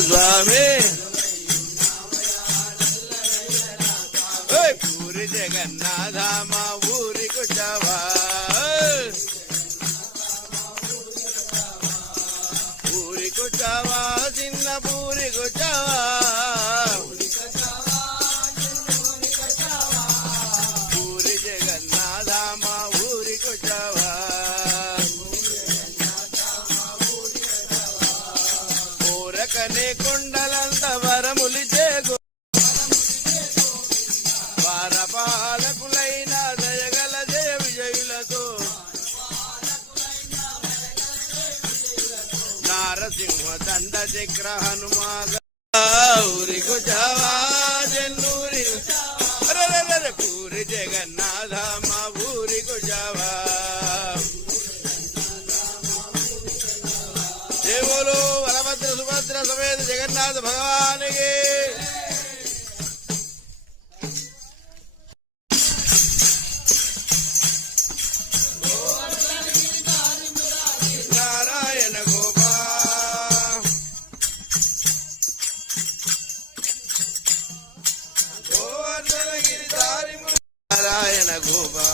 స్వామి పూరి జగన్నాథ మా ఊరి కుచవా పూరి కుచవా చిన్న పూరి కుచవా పూరి జగన్నాథ మా ఊరి కుచవా కోరకనే కొండలంత వరములిచే వారపాలకులైన దయగల జయ విజయులతో నారసింహ దండ చక్ర హనుమాగ ఊరి కుచవా జన్నూరి పూరి జగన్నాథ మా ఊరి కుచవా దేవులు వరభద్ర సుభద్ర సమేత జగన్నాథ భగవానికి నారాయణ గోపా గోవర్ధనగిరి దారి నారాయణ గోపా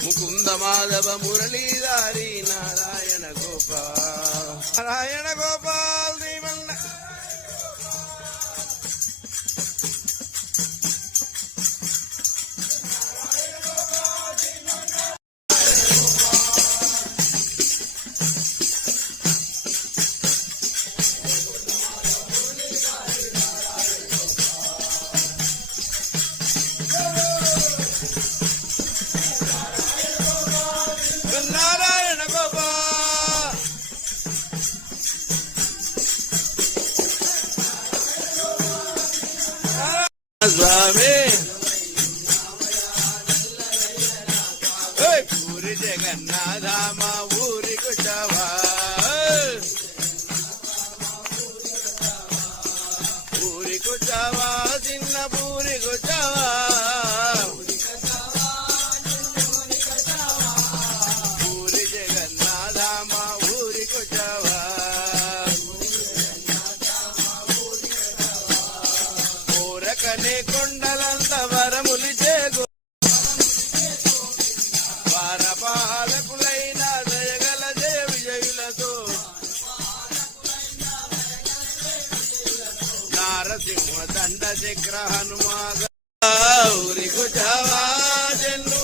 ముకుంద మాధవ మురళీధారి నారాయణ గోపాల్ నారాయణ గోపాల్ దీవన్న నారాయణ గోపా స్వామి పూరి జగన్నాథ మా ఊరి కుచవా పూరి కుచవా చిన్న పూరి కుచవా కోరకనే కొండలంత వరములిచే వారపాలకులైన దయగల జయ విజయులతో నారసింహ దండ చక్ర హనుమాగ ఊరి కుచవా జన్ను